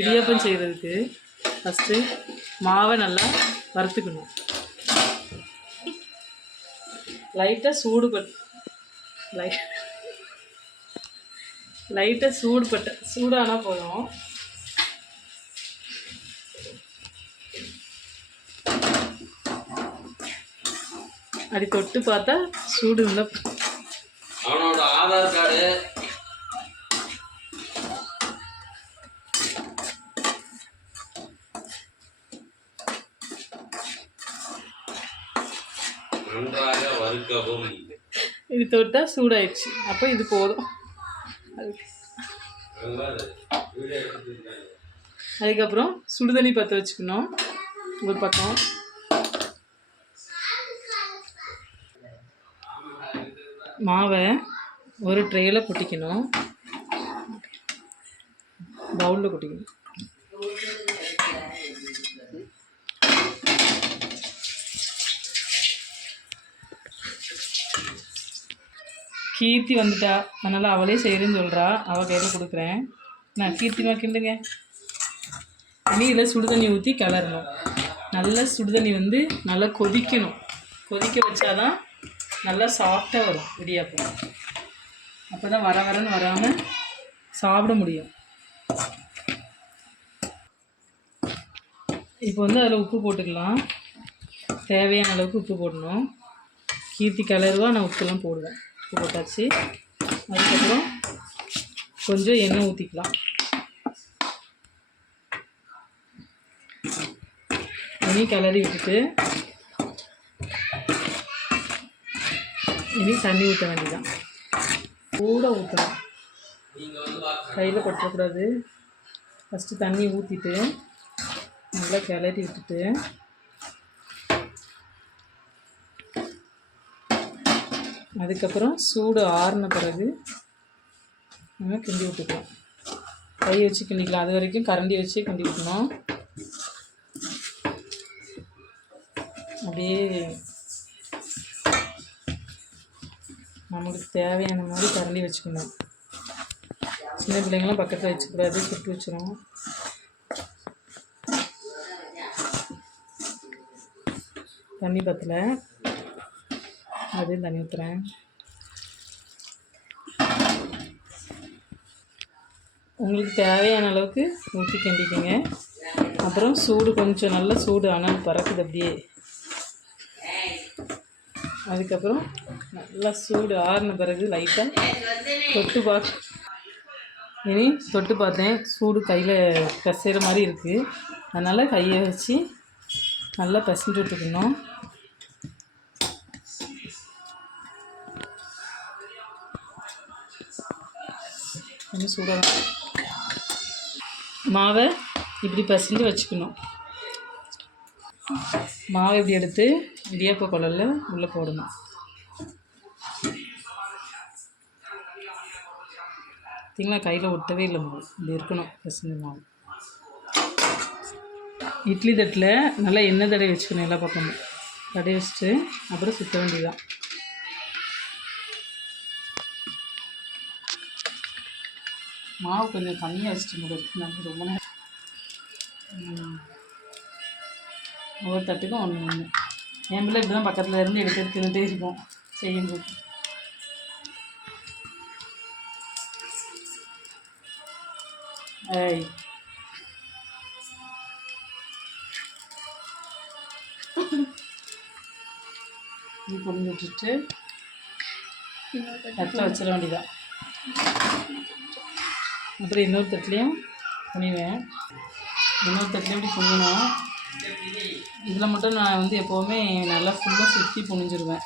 இடியாப்பம் செய்கிறதுக்கு ஃபஸ்ட்டு மாவை நல்லா வறுத்துக்கணும். லைட்டாக சூடானால் போதும். அப்படி தொட்டு பார்த்தா சூடு இல்லை. அவனோட ஆதார் கார்டு நன்றாக வறுக்கவும். இது தொட்டால் சூடாயிடுச்சு. அப்போ இது போதும். அதுக்கப்புறம் சுடுதண்ணி பற்ற வச்சுக்கணும். ஒரு பக்கம் மாவை ஒரு ட்ரேயில் கொட்டிக்கணும். பவுலில் கொட்டிக்கணும். கீர்த்தி வந்துட்டா, அதனால் அவளே செய்கிறேன்னு சொல்கிறா. அவள் கையில் கொடுக்குறேன். நான் கீர்த்திமா கிண்டுங்க. இதில் சுடுதண்ணி ஊற்றி கிளறணும். நல்லா சுடுதண்ணி நல்லா கொதிக்கணும். கொதிக்க வச்சாதான் நல்லா சாஃப்டாக வரும் இடியாப்பம். அப்போ தான் வரன்னு வராமல் சாப்பிட முடியும். இப்போ அதில் உப்பு போட்டுக்கலாம். தேவையான அளவுக்கு உப்பு போடணும். கீர்த்தி கிளறுவா, நான் உப்புலாம் போடுவேன். உப்பு போட்டாச்சு. அதுக்கப்புறம் கொஞ்சம் எண்ணெய் ஊற்றிக்கலாம். இனி கிளறி விட்டுட்டு இனி தண்ணி ஊற்ற வேண்டியதான். கூட ஊற்றணும், கையில் கொட்டக்கூடாது. ஃபஸ்ட்டு தண்ணி ஊற்றிட்டு நல்லா கிளறி விட்டுட்டு அதுக்கப்புறம் சூடு ஆறின பிறகு நம்ம கிண்டி விட்டுக்கலாம். கை வச்சு கிண்டிக்கலாம். அது வரைக்கும் கரண்டி வச்சு கிண்டி விட்டணும். அப்படியே நமக்கு தேவையான மாதிரி கரண்டி வச்சுக்கணும். சின்ன பிள்ளைங்களாம் பக்கத்தில் வச்சுக்கூடாது, சுட்டு வச்சிடும். தண்ணி பற்றல, அதையும் தண்ணி ஊற்றுறேன். உங்களுக்கு தேவையான அளவுக்கு ஊற்றி கிண்டிக்கங்க. அப்புறம் சூடு கொஞ்சம் நல்லா சூடு ஆனால் பறக்குது அப்படியே. அதுக்கப்புறம் நல்லா சூடு ஆறின பிறகு லைட்டாக தொட்டு பார்த்தேன். சூடு கையில் பிசைகிற மாதிரி இருக்குது. அதனால் கையை வச்சு நல்லா பிசைஞ்சு விட்டுக்கணும். கொஞ்சம் சூடாக மாவை இப்படி பிசைஞ்சு வச்சுக்கணும். மாவை இப்படி எடுத்து இடியாப்ப குழலில் உள்ளே போடணும். பார்த்திங்களா, கையில் ஒட்டவே இல்லை. மாவு இப்படி இருக்கணும். பிசைஞ்ச மாவு இட்லி தட்டில் நல்லா எண்ணெய் தடவை வச்சுக்கணும். எல்லா பக்கமும் தடவை வச்சுட்டு அப்புறம் சுற்ற வேண்டியதான். மாவு கொஞ்சம் கம்மியாக வச்சுட்டு முடியும். ரொம்ப நேரம் ஒவ்வொரு தட்டுக்கும் ஒன்று. என் பிள்ளை இப்படி தான் பக்கத்தில் இருந்து எடுத்து தின்னுட்டே இருக்கும் செய்யும்போது. இது பொண்ணு விட்டுட்டு தட்டில் வச்சிட வேண்டியதான். அப்புறம் இன்னொரு தட்டுலேயும் புனிவேன். இன்னொரு தட்டுலேயும் இப்படி புனியணும். இதில் மட்டும் நான் எப்போவுமே நல்லா ஃபுல்லாக சுற்றி புனிஞ்சிருவேன்.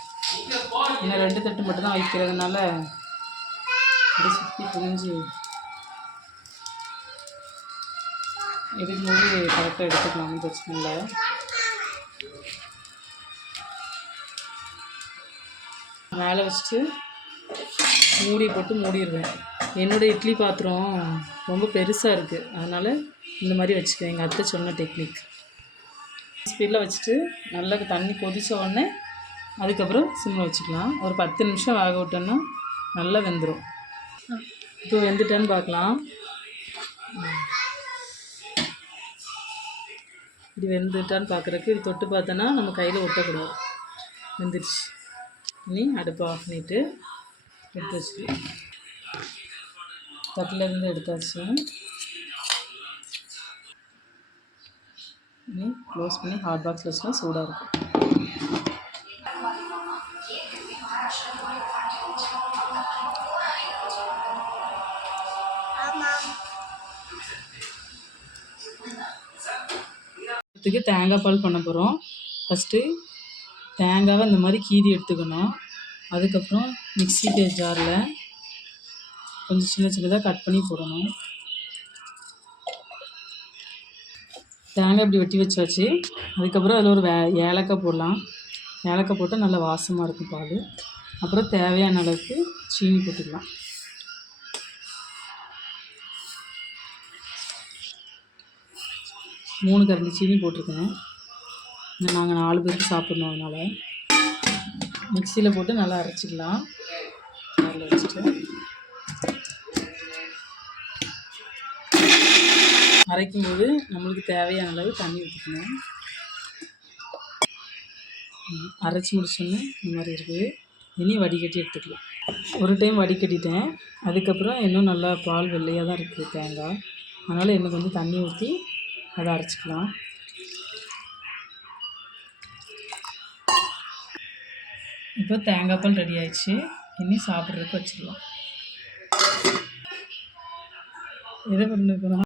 ஏன்னா 2 தட்டு மட்டும் தான் வைக்கிறதுனால அப்படி சுற்றி புனிஞ்சு எடுக்கும்போது கரெக்டாக எடுத்துக்கலாம், பிரச்சனை இல்லை. மேலே வச்சுட்டு மூடி போட்டு மூடிடுவேன். என்னோடய இட்லி பாத்திரம் ரொம்ப பெருசாக இருக்குது, அதனால் இந்த மாதிரி வச்சுக்குவேன். எங்கள் அத்தை சொன்ன டெக்னிக். ஸ்பீடில் வச்சுட்டு நல்லா தண்ணி கொதித்த உடனே அதுக்கப்புறம் சிம்மில் வச்சுக்கலாம். ஒரு 10 நிமிஷம் வேக விட்டோன்னா நல்லா வெந்துடும். இப்போ வெந்துட்டேன்னு பார்க்கலாம். இது வெந்துட்டான்னு பார்க்குறக்கு இது தொட்டு பார்த்தோன்னா நம்ம கையில் ஒட்டக்கூடாது. வெந்துடுச்சு. இனி அடுப்பை ஆஃப் பண்ணிவிட்டு எடுத்து வச்சுக்கலாம். தட்டிலேருந்து எடுத்தாச்சு. இனி க்ளோஸ் பண்ணி ஹாட் பாக்ஸில் வச்சுனா சூடாக இருக்கும். இதுக்கு தேங்காய் பால் பண்ண போகிறோம். ஃபஸ்ட்டு தேங்காவை இந்த மாதிரி கீறி எடுத்துக்கணும். அதுக்கப்புறம் மிக்ஸி ஜாரில் கொஞ்சம் சின்ன சின்னதாக கட் பண்ணி போடணும். தேங்காய் இப்படி வெட்டி வச்சாச்சு. அதுக்கப்புறம் அதில் ஒரு ஏலக்காய் போடலாம். ஏலக்காய் போட்டால் நல்லா வாசமாக இருக்கும் பால். அப்புறம் தேவையான அளவுக்கு சீனி போட்டுக்கலாம். மூணு கரண்டி சீனி போட்டிருக்கேன். நாங்கள் 4 பேருக்கு சாப்பிட்ணும். அதனால் மிக்சியில் போட்டு நல்லா அரைச்சிக்கலாம். அதில் வச்சுட்டு அரைக்கும்போது நம்மளுக்கு தேவையான அளவு தண்ணி ஊற்றிக்கணும். அரைச்சி முடிச்சோன்னே இந்த மாதிரி இருக்குது. இனி வடிகட்டி எடுத்துக்கலாம். ஒரு டைம் வடிகட்டிட்டேன். அதுக்கப்புறம் இன்னும் நல்லா பால் வெள்ளையாக தான் இருக்குது தேங்காய். அதனால் இன்னும் கொஞ்சம் தண்ணி ஊற்றி அதை அரைச்சிக்கலாம். இப்போ தேங்காய் பால் ரெடி ஆயிடுச்சு. இனி சாப்பிட்றதுக்கு வச்சுக்கலாம். எதை பண்ண போகிறோம்?